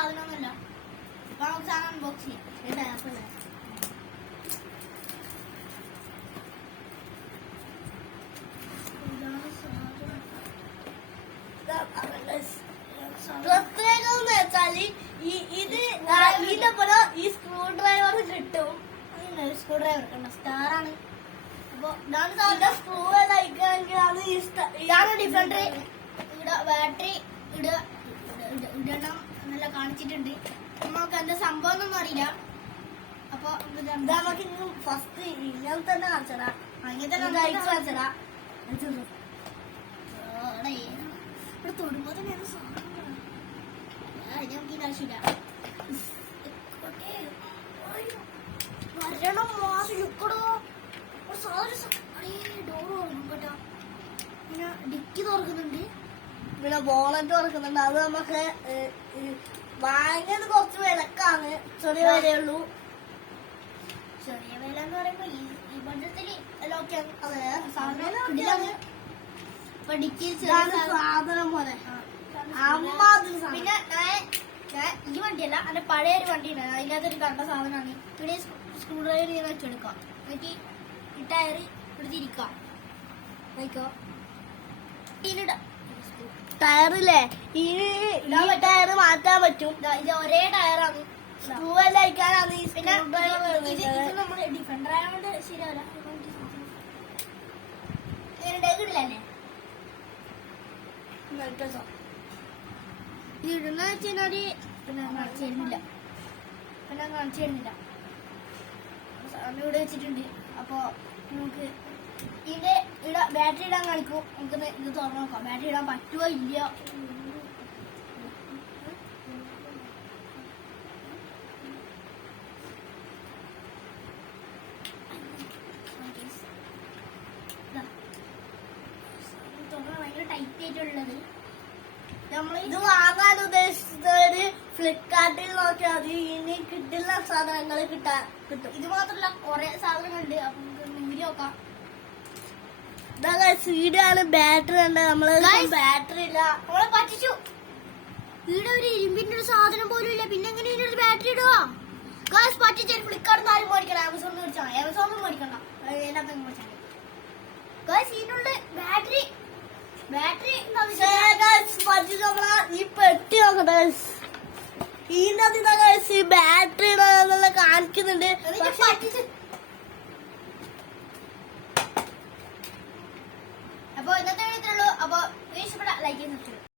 സാധനമൊന്നുമില്ല. അപ്പൊ നമുക്ക് സാധനം അൺബോക്സ് ചെയ്യാം. പ്രത്യേകം എന്ന് വെച്ചാല് ഇതിന്റെ പോലെ ഈ സ്ക്രൂ ഡ്രൈവർ കിട്ടും. സ്ക്രൂ ഡ്രൈവർ കണ്ടോ, സ്റ്റാറാണ്. അപ്പൊ ഇതാണ് സ്ക്രൂ അയക്കുകയാണെങ്കിൽ അത് ഇതാണ് ഡിഫറൻറ്റ്. ഇവിടെ ബാറ്ററി ഇടണം എന്നല്ല കാണിച്ചിട്ടുണ്ട്. നമുക്ക് എന്താ സംഭവം എന്നൊന്നും അറിയില്ല. അപ്പൊ എന്താ നമുക്ക് ഫസ്റ്റ് ഇങ്ങനെ തന്നെ കാണിച്ചടാ. അങ്ങനെ തന്നെ അയച്ചു കാണിച്ചടാ. ഇവിടെ തൊടുമ്പോ തന്നെ നമുക്ക് ആവശ്യമില്ല. മരണം മാസം ലുക്കടോ ഡോർ തുറക്കും കേട്ടോ. പിന്നെ ഡിക്കി തുറക്കുന്നുണ്ട്, പിന്നെ ബോണറ്റ് തുറക്കുന്നുണ്ട്. അത് നമുക്ക് വാങ്ങിയത് കുറച്ച് വിലക്കാണ്. ചെറിയ വിലയുള്ളൂ. ചെറിയ വില എന്ന് പറയുമ്പോ ഈ ബഡ്ജറ്റില് ഓക്കെയാണ്. അതെ, സാധനം ഇപ്പൊ ഡിക്കി സാധനം പോലെ. പിന്നെ ഞാൻ ഈ വണ്ടിയല്ല, അതിന്റെ പഴയ ഒരു വണ്ടി ഉണ്ട്. അതിനകത്തൊരു കണ്ട സാധനമാണ്. ഇവിടെ സ്ക്രൂ ഡ്രൈവർ ചെയ്ത് വെച്ചെടുക്കാം. എന്നിട്ട് ഈ ടയർ ഇവിടെ തിരിക്കാം. വയ്ക്കോ ടയറില്ലേ, ഈ ടയർ മാറ്റാൻ പറ്റും. ഇത് ഒരേ ടയറാണ്. സ്ക്രൂ എല്ലാം അയക്കാനാണ്. പിന്നെ ഇത് നമ്മള് ഡിഫൻഡർ ആയതുകൊണ്ട് ശരിയാവില്ല. കിടില്ലേ ഇത് ഇടുന്ന വെച്ചാല് പിന്നെ കാണിച്ചു തരുന്നില്ല. സാധനം ഇവിടെ വെച്ചിട്ടുണ്ട്. അപ്പൊ നമുക്ക് ഇതിന്റെ ബാറ്ററി ഇടാൻ കാണിക്കും. നമുക്ക് ഇത് തുറന്നു നോക്കാം. ബാറ്ററി ഇടാൻ പറ്റുമോ ഇല്ല. ഭയങ്കര ടൈറ്റ് ആയിട്ടുള്ളത്. ഇത് വാങ്ങാൻ ഉദ്ദേശിച്ചവര് ഫ്ലിപ്കാർട്ടിൽ നോക്കിയാൽ മതി. ഇനി കിട്ടുന്ന സാധനങ്ങൾ കിട്ടും. ഇത് മാത്രമല്ല കുറെ സാധനങ്ങളുണ്ട്. അപ്പൊ നമുക്ക് വീഡിയോ നോക്കാം. സീഡാണ്. ബാറ്ററി ഉണ്ട്. നമ്മള് ബാറ്ററി ഇല്ല. നമ്മളെ പറ്റിച്ചു. ഇവിടെ ഒരു ഇരുമ്പിന്റെ ഒരു സാധനം പോലും ഇല്ല. പിന്നെ എങ്ങനെ ഇതിനൊരു ബാറ്ററി ഇടുക? പറ്റിച്ച ഫ്ലിപ്കാർട്ടിൽ ആരും മേടിക്കണം. ആമസോണിൽ മേടിച്ചാൽ ആമസോണിൽ മേടിക്കണ്ട. ഇതിനകത്ത് മേടിച്ചാൽ ഇതിനുള്ള ബാറ്ററി ഈ പെട്ടി നോക്കട്ടെ. ഇതിനകത്ത് ഈ ബാറ്ററി കാണിക്കുന്നുണ്ട്. അപ്പൊ ഇന്നത്തെ വീഡിയോ ഇത്രയുള്ളൂ. അപ്പൊ ഇഷ്ടപ്പെട്ട ലൈക്ക് ചെയ്യുന്നു.